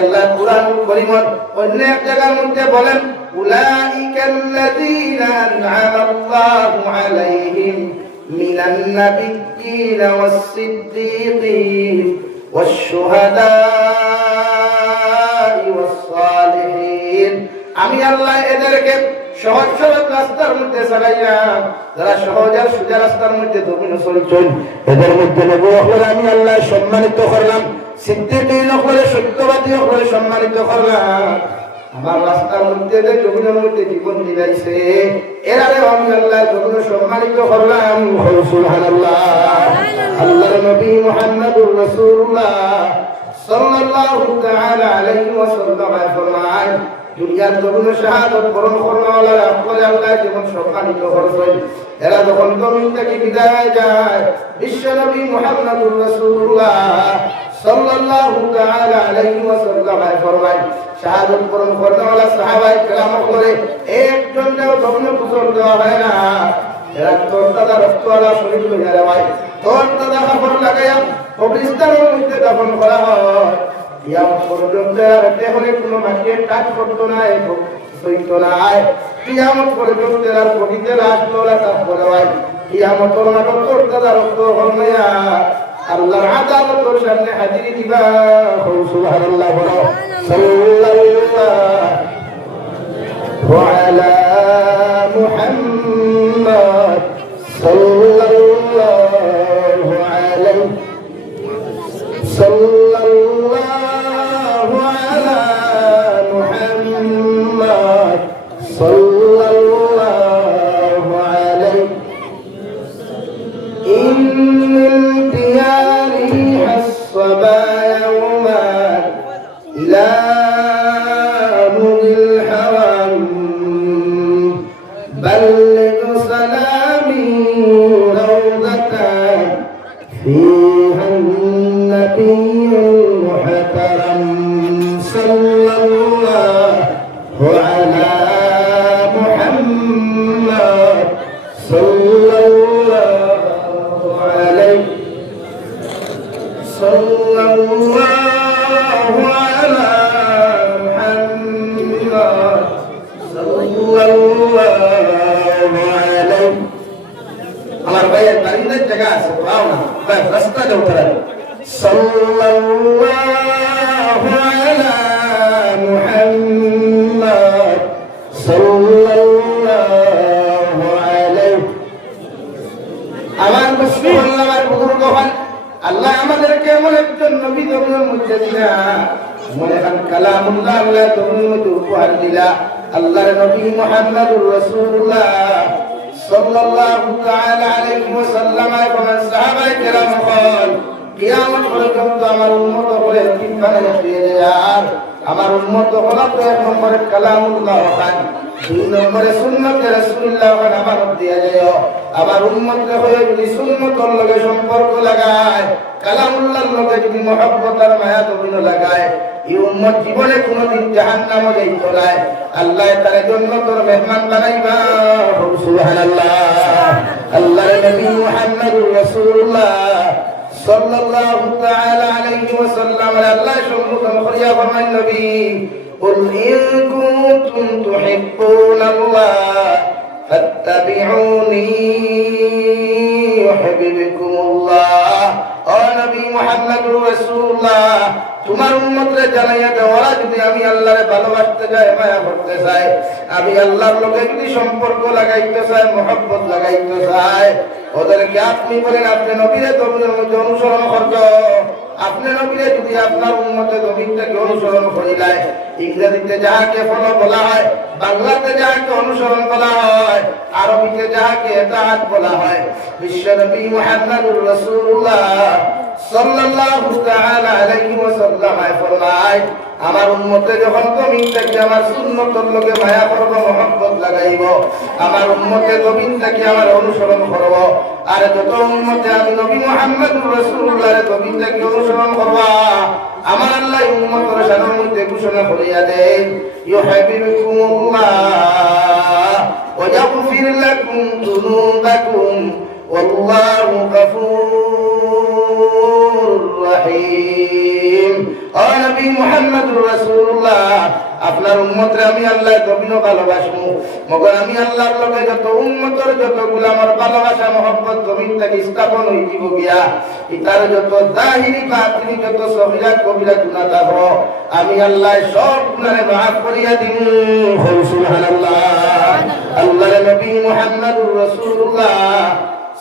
আল্লাহ কুরআন কারীমত অন্য এক জায়গার মধ্যে বলেন أولئك الذين أنعم الله عليهم من النبيين والصديقين والشهداء والصالحين আমি আল্লাহ এদেরকে সহজ সরল রাস্তার মধ্যে চালাইলাম যারা সহজ আর সোজা রাস্তার মধ্যে দমিন চলছেন এদের মধ্যে নবী হলে আমি আল্লাহ সম্মানিত করলাম সিদ্দিকীন হলে সত্যবাদী হলে সম্মানিত করলাম আমার রাস্তার মধ্যে যে জমিনের মধ্যে জীবন দিলাইছে এরারে আমি আল্লাহ যখন সম্মানিত করলাম সুবহানাল্লাহ আল্লাহর নবী মুহাম্মদুর রাসূলুল্লাহ সাল্লাল্লাহু তাআলা আলাইহি ওয়াসাল্লাম ফরমান দুনিয়ার যখন শাহাদাত বরণ করনেওয়ালা আপনি আল্লাহ যখন সম্মানিত করবেন এরা যখন জমিন থেকে বিদায় যায় বিশ্ব নবী মুহাম্মদুর রাসূলুল্লাহ সাল্লাল্লাহু তাআলা আলাইহি ওয়াসাল্লাম ফরমান শাহাদাত বরণ করনেওয়ালা সাহাবায়ে কেরাম করে একজনও যখন কুসল দেওয়া হয় না এরা তোর দাদা রক্তওয়ালা শরীর হয়ে যায় ভাই তোর দাদা কাপড় লাগাইয়া কবরস্থানের মধ্যে দাফন করা হয় কিয়ামত পর্যন্ত আর দেহরে কোনো মাটির কাজ করতো না সইতো না কিয়ামত পর্যন্ত আর বডিতে লাশ তোলা কাজ করে ভাই কিয়ামতের মাঠে তোর দাদা রক্ত হরমাইয়া আল্লাহর আদালতের সামনে হাজিরি দিবা সুবহানাল্লাহ সাল্লাল্লাহু আলা মুহাম্মদ সাল্লাল্লাহু আলাইহি সাল্লাল্লাহু আলা মুহাম্মদ সাল্লাল্লাহু আলাইহি ইন্নাল দিয়ারি হাসবা ইয়াওমা ইলা মুল হাওam بلغ سلامي روضة فيها النبي المحترم صلى الله على محمد صلى الله عليه صلى الله على محمد صلى الله عليه আমার ভাইয়ের বাড়িতে জায়গা আছে পাও না বাস রাস্তাতে উঠে সাল্লাল্লাহু আলা মুহাম্মদ সাল্লাল্লাহু আলাইহি আমার মুসলিম আমার বুজুর্গ হন আল্লাহ আমাদেরকে এমন একজন নবী জমিনের মধ্যে দিলা মনে কান কালামুল্লাহ আল্লাহ জমিনের মধ্যে উপহার দিলা আল্লাহর নবী মুহাম্মদুর রাসূলুল্লাহ সাল্লাল্লাহু তাআলা আলাইহি ওয়াসাল্লাম এবং সাহাবায়ে কেরাম হল কিয়ামত পর্যন্ত আমার উম্মত হলে কিভাবে দিয়ে যায় আমার উম্মত হলো তো এক নম্বরে কালামুল্লাহ খান দুই নম্বরে সুন্নাতে রাসূলুল্লাহ খান আমার দিয়ে যায় আমার উম্মত হয়ে যদি সুন্নতর লগে সম্পর্ক লাগায় কালামুল্লাহর লগে যদি মহব্বত আর মায়া তবিন লাগায় এই উম্মত জীবনে কোনোদিন জাহান্নামে যাইতো না আল্লাহ তার জন্য তোর মেহমান বানাইবা সুবহানাল্লাহ আল্লাহর নবী মুহাম্মদুর রাসূলুল্লাহ সাল্লাল্লাহু তাআলা আলাইহি ওয়াসাল্লাম আল্লাহ সম্মুখে করিয়া ফরমান নবী কুল ইন কুনতুম তুহিব্বুনাল্লাহ ফাত্তাবিউনি ইউহিব্বুকুমুল্লাহ ও নবী মুহাম্মদুর রাসূলুল্লাহ তোমার উম্মতরে জানাইয়া দেওয়া যদি আমি আল্লাহরে ভালোবাসতে যাই মায়া করতে চাই আমি আল্লাহর লগে যদি সম্পর্ক লাগাইতে চাই মহব্বত লাগাইতে চাই ওদেরকে আপনি বলেন আপনি নবীরে তোমাদের মধ্যে অনুসরণ করছো আপনি নবীরে যদি আপনার উম্মতে নবীটাকে অনুসরণ করিলায় ইংরেজিতে যাহাকে ফলো বলা হয় বাংলাতে যাহাকে অনুসরণ বলা হয় আরবিতে যাহাকে ইতাআত বলা হয় বিশ্ব নবী মুহাম্মদুর রাসূলুল্লাহ সাল্লাল্লাহু তাআলা আলাইহি ওয়াসাল্লাম ফরমায় আমার উম্মতে যখন জমিন থেকে আমার সুন্নতর লগে মায়া করব মহব্বত লাগাইব আমার উম্মতে জমিন থেকে আমার অনুসরণ করব আর যত উম্মতে আমি নবী মুহাম্মদুর রাসূলুল্লাহর জমিন থেকে অনুসরণ করব আমার আল্লাহ উম্মতের শানের মধ্যে ঘোষণা করিয়া দেন ইউহিব্বুকুমুল্লাহ ওয়া ইয়াগফির লাকুম যুনুবাকুম ওয়াল্লাহু গফুরুর রহিম। ও নবী মুহাম্মদুর রাসূলুল্লাহ, আপনার উম্মতরে আমি আল্লাহ গভীর ভালোবাসবো। মগর আমি আল্লাহর লগে যত উম্মতর যত গোলামর ভালোবাসা মহব্বত জমিন থেকে স্থাপন হয়ে দিব গিয়া, ইতার যত জাহিরি বাতিনি যত সহিরা কবিরা গুনাহ থাকো, আমি আল্লাহ সব গুনাহে মাফ করিয়া দিন। সুবহানাল্লাহ। আল্লাহর নবী মুহাম্মদুর রাসূলুল্লাহ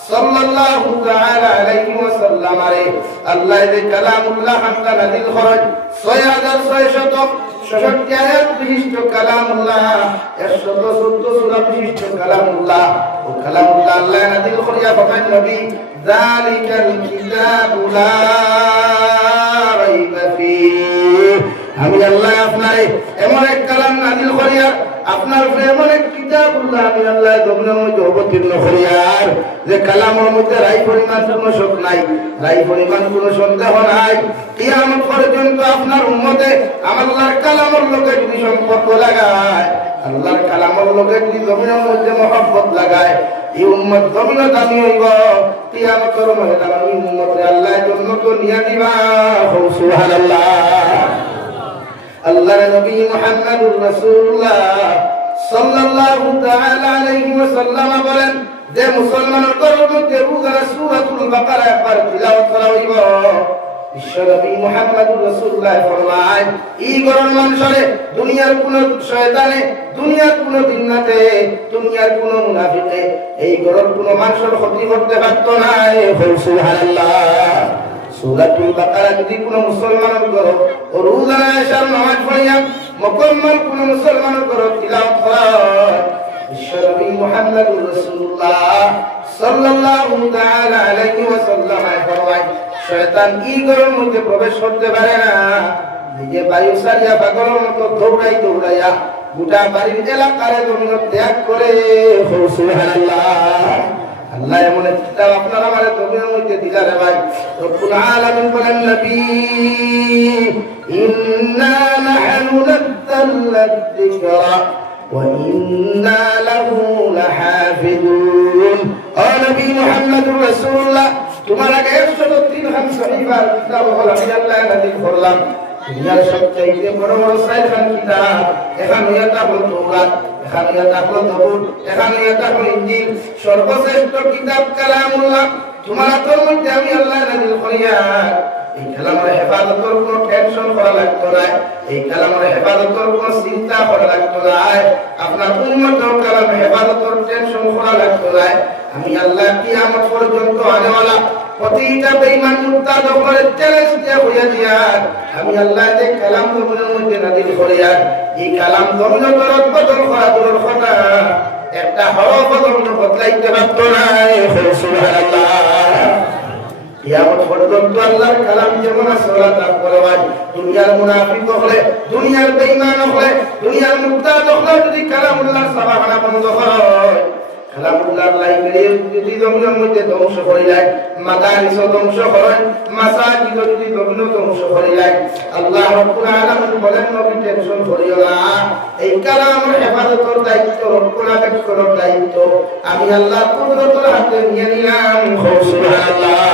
সাল্লাল্লাহু তাআলা আলাইহি ওয়াসাল্লাম আরে আল্লাহ যে কালামুল্লাহ হামদা নাযিল করেন 6666 আয়াত বিশিষ্ট কালামুল্লাহ, 114 সূরা বিশিষ্ট কালামুল্লাহ, ও কালামুল্লাহ আল্লাহ নাযিল করিয়া ফরমান নবী যালিকাল কিতাবু লা রাইবা ফীহ। আমি আল্লাহ আপনারে এমন এক কালাম নাযিল করিয়া আপনার উপরে এমন এক কিতাবুল্লাহ আমি আল্লাহ জমিনের মধ্যে অবতীর্ণ করিয়ার যে কালামের মধ্যে রাই পরিমাণ কোনো শোক নাই, রাই পরিমাণ কোনো সন্দেহ নাই। কিয়ামত পর্যন্ত আপনার উম্মতে আল্লাহর কালামের লোকে যদি সম্পর্ক লাগায়, আল্লাহর কালামের লোকে যদি জমিনের মধ্যে মহব্বত লাগায়, এই উম্মত জমিন দামি হইব। কিয়ামতের ময়দানে আমি উম্মতে আল্লাহ জন্নত নিয়া দিবা। সুবহানাল্লাহ। আল্লাহর নবী মুহাম্মদুর রাসূলুল্লাহ সাল্লাল্লাহু তাআলা আলাইহি ওয়াসাল্লাম বলেন যে মুসলমানের ঘরের মধ্যে রোজার সূরাতুল বাকারা একবার তিলাওয়াত করা হইব, বিশ্বনবী মুহাম্মদুর রাসূলুল্লাহ ফরমায় এই ঘরের মানুষরে দুনিয়ার কোন শয়তানে, দুনিয়ার কোন জিন্নাতে, দুনিয়ার কোন মুনাফিকে এই ঘরের কোন মানুষের ক্ষতি করতে পারত না। সুবহানাল্লাহ। সূরাতুল বাকারা যদি কোন মুসলমানের ঘর ও রোজা আয়েশার নামাজ পড়িয়া মুকম্মল কোন মুসলমানের ঘর তিলাওয়াত করে, বিশ্বনবী মুহাম্মদুর রাসূলুল্লাহ সাল্লাল্লাহু তাআলা আলাইহি ওয়াসাল্লাম ফরমায় শয়তান এই ঘরের মধ্যে প্রবেশ করতে পারে না। নিজে বায়ু সারিয়া পাগলের মতো দৌড়াইয়া গোটা বাড়ির এলাকারে জমিন ত্যাগ করে। সুবহানাল্লাহ। আল্লাহ এমন কিতাব আপনার আমার জমিনের মধ্যে দিলারে ভাই। রব্বুল আলামিন বলেন নবী ইন্না নাহনু নাযালনা যিকরা ওয়া ইন্না লাহু লাহাফিজুন। ও নবী মুহাম্মদুর রাসূলুল্লাহ, তোমার আগে 103 খান সহিফার কিতাব হল আমি আল্লাহ নাযিল করলাম। দুনিয়ার সবচেয়ে বড় বড় 6 খান কিতাব, এখানে এটা হল তাওরাত, এখানে এটা হল জবুর, এখানে এটা হল ইনজিল। সর্বশ্রেষ্ঠ কিতাব কালামুল্লাহ তোমার হাতের মধ্যে আমি আল্লাহ নাযিল করিয়া এই কালামের হেফাজতের কোনো টেনশন করা লাগতো না, এই কালামের হেফাজতের কোনো চিন্তা করা লাগতো না, আপনার উম্মতের কালামের হেফাজতের টেনশন করা লাগতো না। আমি আল্লাহ কিয়ামত পর্যন্ত আনেওয়ালা প্রতিটা বেঈমান মুরতাদ করে চ্যালেঞ্জ দেয়া হইয়া দিয়ার আমি আল্লাহ যে কালাম জমিনের মধ্যে নাযিল করিয়া এই কালাম জমিনের তরফ বদল করা দূরের কথা, একটা হরফ বদলাইতে পারতো না। সুবহানাল্লাহ। কিয়ামত পর্যন্ত আল্লাহর কালাম যেমন আছে ওরা তারপরে ভাই দুনিয়ার মুনাফিক হলে, দুনিয়ার বেঈমান হলে, দুনিয়ার মুরতাদ হলে যদি কালামুল্লাহর সাবাহানা বন্ধ হয়, কালামুল্লাহর লাইব্রেরি যদি জমিনের মধ্যে ধ্বংস করে যায়, মাদারিস ধ্বংস হয়, মাসাজিদ যদি জমিন ধ্বংস করে যায়, আল্লাহ রাব্বুল আলামিন বলেন নবী টেনশন করিও না, এই কালামের হেফাজতের দায়িত্ব, রক্ষণাবেক্ষণের দায়িত্ব আমি আল্লাহ কুদরতের হাতে নিয়ে নিলাম। সুবহানাল্লাহ।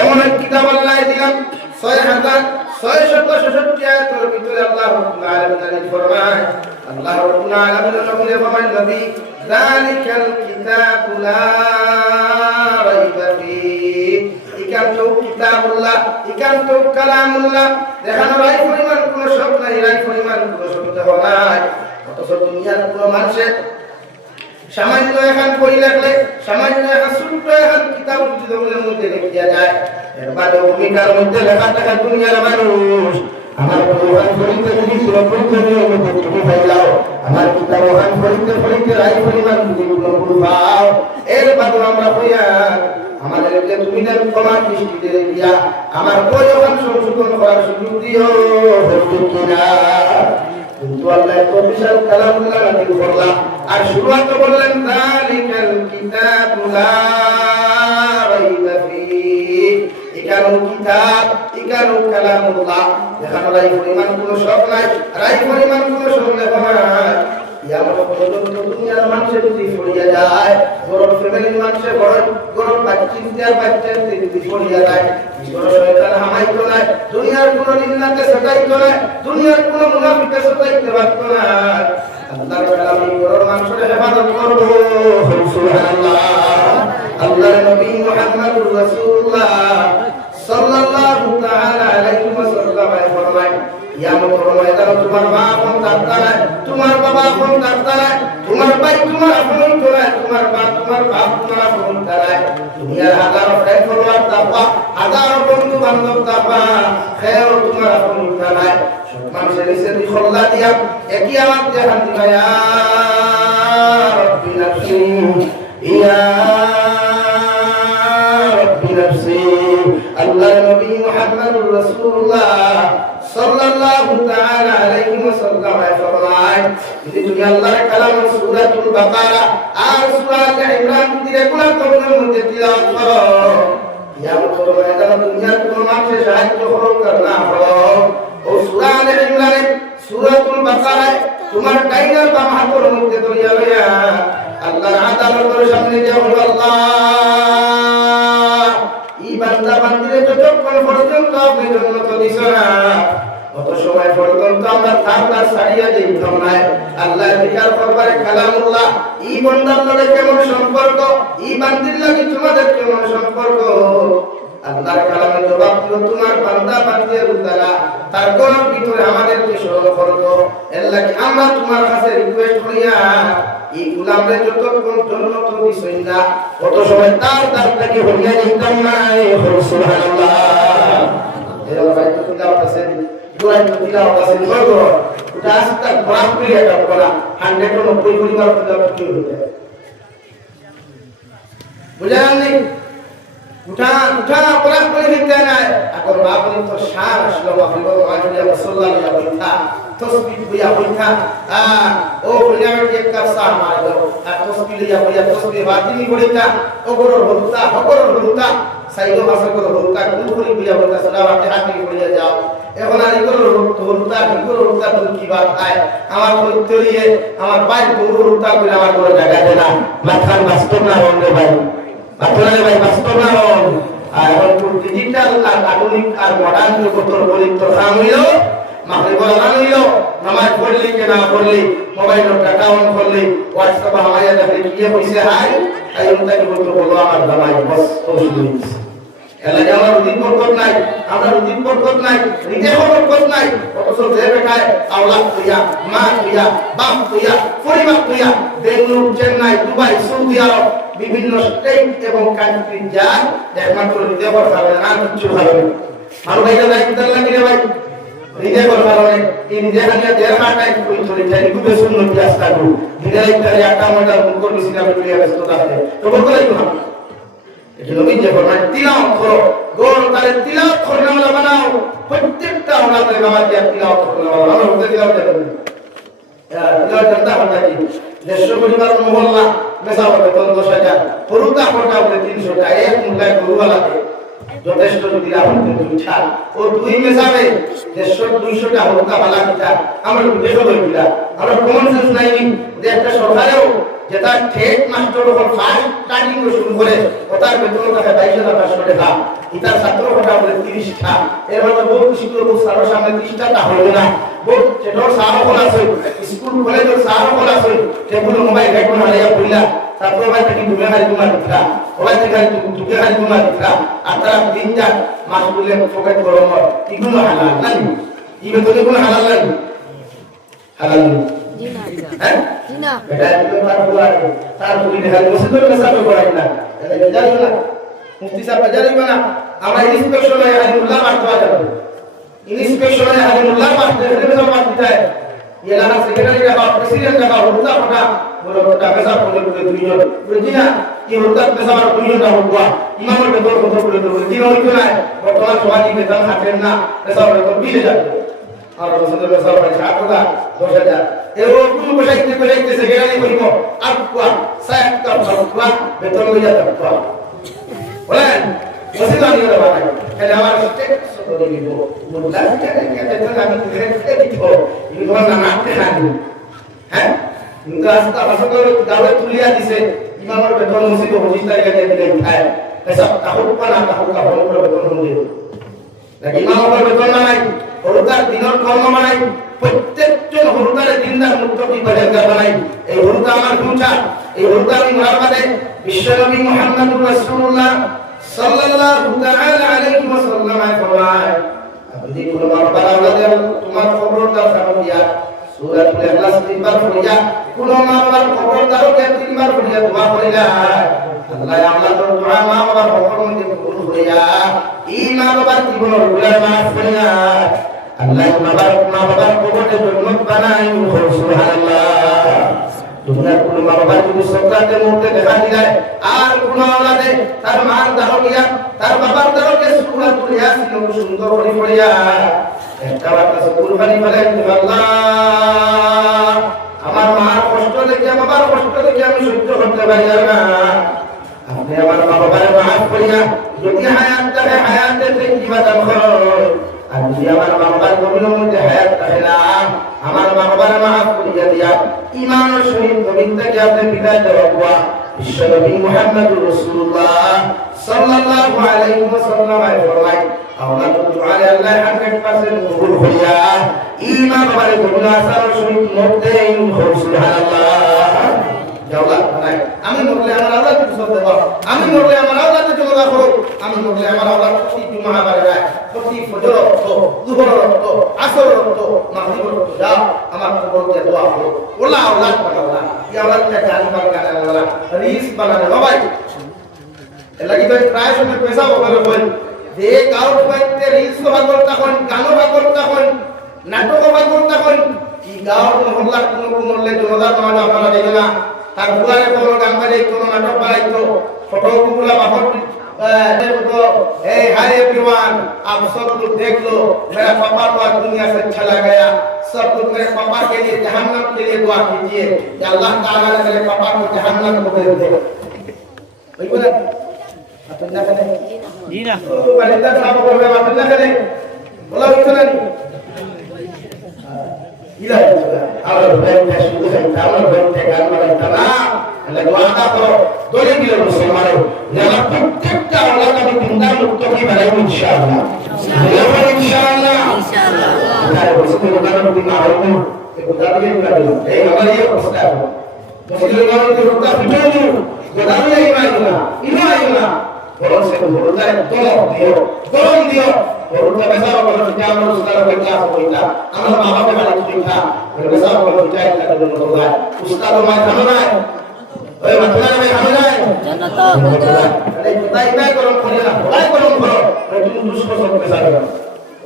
এমন এক কিতাব আল্লাহ দিলাম 6666 আয়াতের ভিতরে আল্লাহ রাব্বুল আলামিন নাযিল ফরমায়, আল্লাহ রাব্বুল আলামিন নবীকে ফরমায় নবী যালিকাল কিতাবু লা রাইবা ফীহ। ইকান্ত কিতাবুল্লাহ, ইকান্ত কালামুল্লাহ, যেখানে রাই পরিমাণ কোনো শক নাই, রাই পরিমাণ কোনো সন্দেহ নাই। অথচ দুনিয়ার কোনো মানুষের সামান্য এখন বই লাগলে, সামান্য এখন ছোট্ট এখন কিতাব যদি জমিনের মধ্যে লিখিয়া যায়, এর বাদে ভূমিকার মধ্যে লেখা থাকা দুনিয়ার মানুষ আমার ভগবান ফরিতে যদি পুরোপুরি তুমি পাইলাও, আমার কিতাব ওখান ফরিতে রাই পরিমাণ যদি পুরোপুরি পাও, এর বাদে আমরা হইয়া আমাদেরকে তুমি না তোমার দৃষ্টিতে দিয়া আমার বই ওখান সংশোধন করার সুযোগ দিও। কিনা কিন্তু আল্লাহ এত বিশাল কালামুল্লাহ নাযিল করলাম, আর শুরুতে বললেন যালিকাল কিতাবু লা রাইবা ফীহ। এখানেও কিতাব, এখানেও কালামুল্লাহ, যেখানে রাই পরিমাণ কোনো শক নাই, রাই পরিমাণ কোনো সন্দেহ নাই। ইয়ামত পর্যন্ত দুনিয়ার মানুষের যদি পড়িয়া যায়, গরম ফ্যামিলির মানুষের গরম বাচ্চা যদি পড়িয়া যায়, গরম শয়তান হামাইতো না, দুনিয়ার কোনো নিন্দাকে সতাইতো না, দুনিয়ার কোনো মুনাফিককে সতাইতে পারতো না। আল্লাহর কালাম এই গরম মানুষের হেফাজত করবো। সুবহানাল্লাহ। আল্লাহর নবী মুহাম্মদুর রাসূলুল্লাহ সাল্লাল্লাহু তাআলা আলাইহি ওয়াসাল্লাম ফরমায়, কিয়ামতের ময়দানে তোমার বাপ থাকতা না, তোমার বাবা থাকতা না, তোমার ভাই তোমার আপন না, তোমার বাপ তোমার আপন না, দুনিয়ার হাজার ফ্রেন্ড ফলোয়ার থাকবা, হাজার বন্ধু বান্ধব থাকবা, সেও তোমার আপন না। সব মানুষের নিচে দুই খল্লা দিয়া একই আওয়াজ দিয়ে হাত দিবা, ইয়া রাব্বি নাফসি ইয়া রাব্বি নাফসি। আল্লাহ নবী মুহাম্মদুর রাসূলুল্লাহ সাল্লাল্লাহু তাআলা আলাইহি ওয়াসাল্লাম ফরমায়, যদি তুমি আল্লাহর কালাম সূরাতুল বাকারা আর সূরা আল ইমরান যদি রেগুলার তোমাদের মধ্যে তিলাওয়াত করো, কিয়ামতের ময়দানে দুনিয়ার কোনো মানুষের সাহায্য করো না হলো, ও সূরা আল ইমরান সূরাতুল বাকারা তোমার ডাইনার বাম হাতের মধ্যে ধরিয়া লইয়া আল্লাহর আদালতের সামনে যাও, আল্লাহ এই বান্দা বান্দিরে যতক্ষণ পর্যন্ত আপনি জন্নত দিছ না, কত সময় পর্যন্ত আমরা থাকতার ছাড়িয়া দিতাম না। আল্লাহ বিচার করবারে কালামুল্লাহ, এই বান্দার লগে কেমন সম্পর্ক, এই বান্দির লগে তোমাদের কেমন সম্পর্ক, আল্লাহর কালামের জবাব দিল, তোমার বান্দা বান্দির উদ্দালা তার গলার ভিতরে আমাদেরকে স্মরণ করতো। এর লাগে আমরা তোমার কাছে রিকোয়েস্ট করিয়া এই গোলামরে যতক্ষণ জন্নত দিছই না, কত সময় তার দাঁত থেকে হইয়া যেতাম না। সুবহানাল্লাহ। এর বাইরে তিলাওয়াত আছে, দুয়ায় তিলাওয়াত আছে, বড় ওটা আস্তা খরাপ করে এটা বলা 190 পরিবার তিলাওয়াত কি হইছে বুঝানি, উঠা উঠা খরাপ করে দিতে না। এখন বাপনি তো সার আসলো বাপনি বড় আজুলিয়া সাল্লাল্লাহু আলাইহি ওয়াসাল্লাম তসবিহ হইয়া হইতা ও হইয়া এক কাপ চা মারে দাও, আর তসবিহ হইয়া তসবিহ বাতিনি করিতা ও গরর হলুতা হকরর হলুতা সাইলো ভাষা করে হলুতা কুলকুলি হইয়া হলুতা সালাওয়াতে হাতি করিয়া যাও। এখন আর ইগরর হলুতা ইগরর হলুতা তুমি কি বাত আয় আমার কইতরিয়ে আমার বাইর গরুর হলুতা কইরা আমার করে জায়গা দেনা মাথার বাস্তব না হন্ডে ভাই, মাথারে ভাই বাস্তব না হন। আর এখন ডিজিটাল আর আধুনিক আর মডার্ন জগতের বলিত কাম হইলো মাগরিব আজান হইলো, নামাজ পড়লি কি না পড়লি, মোবাইলের ডাটা অন করলি, হোয়াটসঅ্যাপ হামাইয়া দেখলি কি হইছে হাই তাই উনটাকে বলতে বলো আমার দামাই বস ওষুধ হইছে। এলাকা আমার রুদিন বরকত নাই, আমরা রুদিন বরকত নাই, নিজে বরকত নাই, অথচ যে বেটায় আওলাদ তুইয়া মা তুইয়া বাপ তুইয়া পরিবার তুইয়া বেঙ্গলুরু চেন্নাই দুবাই সৌদি আরব বিভিন্ন স্টেট এবং কান্ট্রি যায় একমাত্র নিজে বড় ভালো না কিছু ভালো না। আর ভাইরা দায়িত্ব লাগিয়ে ভাই নিজে বড় ভালো নেই, এই নিজে হানিয়া দেড় হাটাই কই চলে যায় খুবই সুন্দর রাস্তা গো নিজে ইত্যাদি আটা ময়দা মুখ মিশিয়ে আমরা চলে ব্যস্ত থাকতে তো বলতে লাগবে না। এটা নবী যে ফরমান তিলাওয়াত করো, গোল তালে তিলাওয়াত করনে वाला বানাও, প্রত্যেকটা ওনাদের বাবা দিয়ে তিলাওয়াত করনে वाला আমরা বলতে তিলাওয়াত করব। তিলাওয়াত করতে হবে কি দেশ পরিবার মহল্লা মেসাওয়াতে 10,000 পুরুতা কোটা বলে 300 টাকা এক মুল্লায় গরুওয়ালাতে যথেষ্ট যদি আমাদের দুইটা ও দুই মেসাবে 150-200 টাকা হলকা বালা কিটা আমরা দেশে হইলা আমরা কমন সেন্স নাই যে একটা সরকারেও যেটা ঠেক মাস্টার ওপর ফার্স্ট স্টার্টিং শুরু করে ওটার বেতন টাকা 22,500 টাকা, ইতার ছাত্র কোটা বলে 30 টাকা, এর মধ্যে বহু শিক্ষক সারা সামনে 30 টাকা হবে না, বহু ছোট সারা বলা আছে স্কুল কলেজের সারা বলা আছে টেবিল মোবাইল রেকর্ড হারিয়া পড়লা ছাত্র ভাই থেকে দুবে হারি তোমার দিতা ওই থেকে দুবে হারি তোমার দিতা আর তারা দিন যা মাস বলে ফোকাস করো এগুলো হালাল না, এই বেতনে কোনো হালাল নাই, হালাল হ্যাঁ না এটা তার বলা তার বলি দেখা মসজিদের মেসাবে করাই না এটা জানি না মুফতি সাহেব জানি না আমরা ইন্সপেকশনে হাজিরুল্লাহ মারতে যাবো, ইন্সপেকশনে হাজিরুল্লাহ মারতে মেসাবে মারতে যায় এলাকা সেক্রেটারি কা প্রেসিডেন্ট কা হলতা পটা বড় টাকা সব বলে দুইজন বুঝিনা কি হলতা মেসাবে দুইজন কা হওয়া ইমামের বেতন কত বলে তো কি হইতো না বর্তমান সমাজে বেতন হাতেন না মেসাবে তো 20,000 আর মসজিদের মেসাবে 7,000 10,000 এও কোন বসাইতে সেক্রেটারি কইব আর কোয়া সাহেব কা কোয়া বেতন লইয়া থাকবা বলেন মসজিদ আনি না বানাই তাহলে আমার ট্যাক্স করে দিব মুল্লা টাকা কেটে তো আমি গ্রেড দিব এই ধরনের নাটকে না দিব হ্যাঁ রাস্তা ভাষাকে গাওয়ে তুলিয়া দিছে ইমামের বেতন মসজিদ হজিস তারিখে দিলে খায় এসব তাহুক পানা তাহুক কাপড় করে বেতন দিয়ে নাকি ইমামের বেতন নাই হরুতার দিনের কর্ম নাই প্রত্যেকজন হরুতারে দিনদার মুক্তি পরিষ্কার বানাই এই হরুতা আমার পৌঁছা এই হরুতা আমি মুরাবাদে বিশ্বনবী মুহাম্মদুর রাসূলুল্লাহ সাল্লাল্লাহু তাআলা আলাইহি ওয়াসাল্লাম ফরমায় আপনি কোন বাবার আওলাদে তোমার খবরদার কারণ দিয়া সূরাতুল ইখলাস তিনবার পড়িয়া কোন বাবার খবরদারকে তিনবার পড়িয়া দোয়া করিলা আল্লাহ আমাদের দোয়া মা বাবার খবর মধ্যে কবুল করিয়া এই মা বাবার জীবনের গুনাহ মাফ করিয়া আল্লাহ মা বাবার কবরে জন্নত বানাই সুবহানাল্লাহ তোমরা কোন মা বাবার যদি সকালে মুহূর্তে দেখা দিলায় আর কোন আওলাদে তার মার দারকিয়া তার বাবার দারকে সূরাতুল ইয়াসিন সুন্দর করে পড়িয়া একটা বাতা কুরবানি বলেন আল্লাহ আমার মার কষ্ট দেখে বাবার কষ্ট দেখে আমি সহ্য করতে পারি না আপনি আমার মা বাবার মাফ করিয়া যদি হায়াত থাকে হায়াতে তৈয়বা দান করুন আর যদি আমার মা বাবার কবরের মধ্যে হায়াত থাকে না আমার মা বাবার মাফ করিয়া দিয়া ঈমান ও শহীদ জমিন থেকে আপনি বিদায় দেওয়া বিশ্বনবী মুহাম্মদুর রাসূলুল্লাহ সাল্লাল্লাহু আলাইহি ওয়াসাল্লাম ফরমায় আওলাদ দুআ আল্লাহ 100% কবুল করিয়া ঈমান বাবার কবুল আসার শহীদ মধ্যে সুবহানাল্লাহ জাওলা নাই আমি মরলে আমার আওলাদ কিছু দেব আমি মরলে আমার আওলাদকে জমা করো আমি মরলে আমার আওলাদ প্রতি জুমা বারে যায় প্রতি ফজর তো দুহর তো আসর তো মাগরিব তো যা আমার কবরকে দোয়া করো ওলা আওলাদ বানাওলা এই আওলাদকে জান বানানা ওলা রিস বানানা বাবাই এলাকি তো প্রায় সময় পয়সা বলে বল যে গাঁও বাইতে রিস ভাগল তখন গানো ভাগল তখন নাটক ভাগল তখন কি গাঁও মহল্লা কোন মরলে জনদার নামাজ আপনারা দেখে না তার বুলারে কোনো গান বাজে কোনো নাটক বানাইতো ফটোগুলা বাহর देखो हे हाय एवरीवन आप सब लोग देख लो मेरा पापा को आज दुनिया से चला गया सब लोग मेरे पापा के लिए जहन्नम के लिए दुआ कीजिए कि अल्लाह ताला ने मेरे पापा को जहन्नम को भेज दे भाई बोला आप ना करें जी ना बलिदा साहब को बोले आप ना करें बोला इतना नहीं इधर और बैंक शुरू है और बैंक गान वाला तना लगवाना करो दोले किलो मुसलमानों यार प्रत्येकটা আল্লাহ তাআলা দিনদার মুক্ত কি বানাই ইনশাআল্লাহ ইনশাআল্লাহ তাই বলতে উদাহরণ দিন আরো উদাহরণ দিন এই আমার এই অবস্থা মুসলমানদের রূপটা ফিটানো উদাহরণ ইমাইনা বরং সে বলতে দম দিও বরং বেসা বলো যে আমরা উস্তাদ বাচ্চা হইতা আমরা বাবাকে বাড়ি দিতা বেসা বলো যে এটা বলো উস্তাদ মা জানা ওই মাতলা মে আমরা জান্নাত আরে কোথায় নাই করম করে না কোথায় করম করো তুমি দুষ্কর সব পেশা করো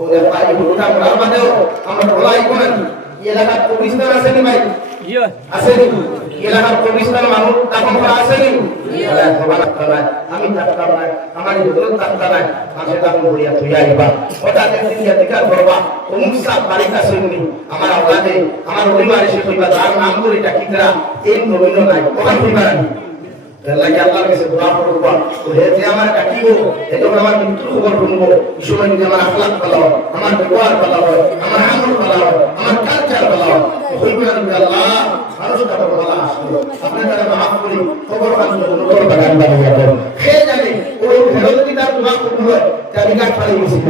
ওরে পাই গোটা বড় বাদেও আমরা বলাই করেন এই এলাকা কবিস্তান আছে নি ভাই জি আছে নি এই এলাকা কবিস্তান মানুষ তখন করা আছে নি আরে খবর করা আমি থাকতাম না আমার দরদ থাকতা না আমি তখন বলিয়া তুই আইবা ওটা দেখি দেখা করবা অমুক সাপ বাড়ি কাছে নি আমার আওলাদে আমার পরিবারে সে কইবা তার নাম করে ডাকিতরা এই নবীন নাই ওটা কইবা আল্লাহকে আল্লাহর কাছে দোয়া করব ওরে যে আমার কাটিব এটা আমার মৃত্যুর খবর শুনবো সময় যদি আমার আখলাক ভালো হয় আমার ব্যবহার ভালো হয় আমার আমল ভালো হয় আমার কালচার ভালো হয় হইবে আল্লাহ মানুষটা ভালো আসবে আপনি তারা মাফ করি খবর পাচ্ছেন অনুরোধ বাগান বানিয়ে দেন সে জানে ওই ভেরোদি তার দোয়া করতে হয় তাই গাছ ফালি গেছিল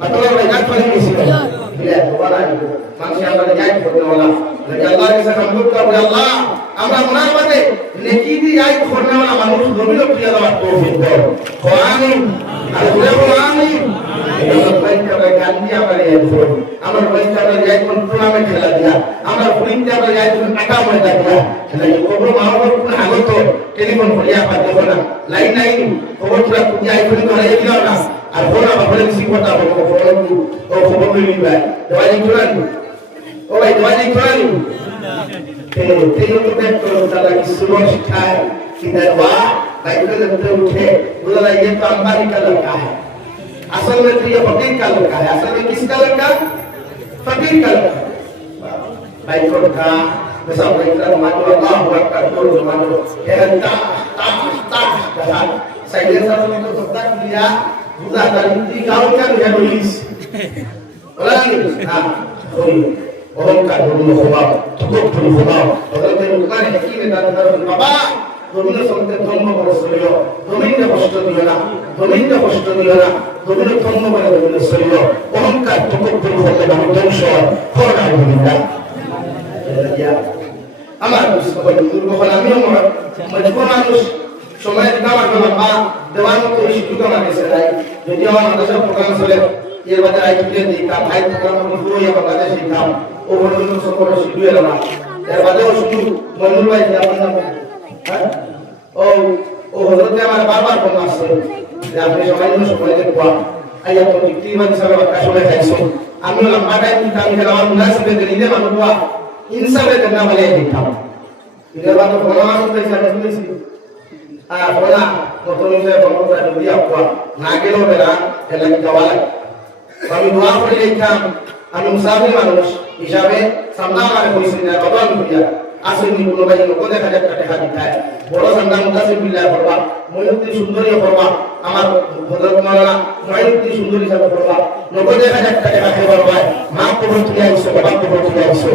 মাতলা ওই গাছ ফালি গেছিল বিলা দোয়া নাই মানুষ আমরা যাই করতে বলা আল্লাহর কাছে অনুরোধ করব আল্লাহ আমরা মুনাফাতে নেকি দিয়ে আই করতে वाला মানুষ নবীর প্রিয় দেওয়ার তৌফিক দাও আমিন আর বলে আমিন এই পরীক্ষাটা গান্ধী আমরা এই করব আমরা পরীক্ষাটা যাই কোন টুর্নামেন্ট খেলা দিয়া আমরা পরীক্ষাটা যাই কোন টাকা ময়দা দিয়া তাহলে খবর মাহবুব কোন আগত টেলিফোন করিয়া পাতে না লাইন লাইন খবর পুরা কুজি আইফোন করে এই দিও না আর বড় বাবরে সিপটা খবর ও খবর নিবা দওয়াই কুরানি ও ভাই দওয়াই কুরানি तेरे को मैं तो ताला की सुबह सिखाए किधर वाह भाई तो जब उठे बोला ये तो अंबानी का लड़का है असल में तो ये फकीर का लड़का है असल में किसका लड़का फकीर का लड़का भाई को कहा वैसा भाई का मानो अल्लाह अकबर तो मानो ये ता ता ता कहा साइलेंसर में तो तक लिया बुला कर गांव का है पुलिस बोला नहीं हां অহংকার ধর্ম হবাও তকব্বুর হবাও হযরত লুকমান হাকিমে দাঁড়ানো বাবা জমিনে চলতে ধর্ম করে চলিও জমিনে কষ্ট দিও না জমিনে কষ্ট দিও না জমিনে ধর্ম করে জমিনে চলিও অহংকার তকব্বুর হতে আমি ধ্বংস করোনা জমিনা আমার দুর্গহল আমিও মজবুর মানুষ সময় দিতাম আর বাবা দেওয়ার মতো এই সুযোগ আমার কাছে নাই যদি আমার মাদ্রাসার প্রোগ্রাম চলে এর বাদে আইটিতে দিতাম ভাই প্রোগ্রাম পুরো বাংলাদেশ দিতাম ও বড় সকল শিখুয়ে এলো না এর বাদেও শুধু মনুর ভাই আপনার নাম ও ও হজরতে আমার বারবার ফোন আসছে যে আপনি সবাই সময় দেখবা আইয়া তো কিমান হিসাবে বাক্কা সময় খাইছো আমি লম্বা টাইম দিতাম আমি আমার মুনাসিবে দিলে মানুষবা ইনসাফে করনা বলে দিতাম এর বাদে ফোন আসতে চাই শুনেছি বলা প্রথমে বলতে যদি আপা না গেলেও বেলা এলা কি যাওয়া লাগে আমি দোয়া করে লিখতাম আমি মুসাফির মানুষ হিসাবে সামনা আমার কইছি না বাবা আমি কইয়া আসেনি কোনো ভাই লোক দেখা যায় টাকা দিতায় বড় সামনা মুদাসির বিল্লাহ করবা ময়ূরী সুন্দরী করবা আমার ভদ্রক মাওলানা ময়ূরী সুন্দরী হিসাবে করবা লোক দেখা যায় টাকা খেয়ে পারবা মা কবর তুলে আইছো বাবা কবর তুলে আইছো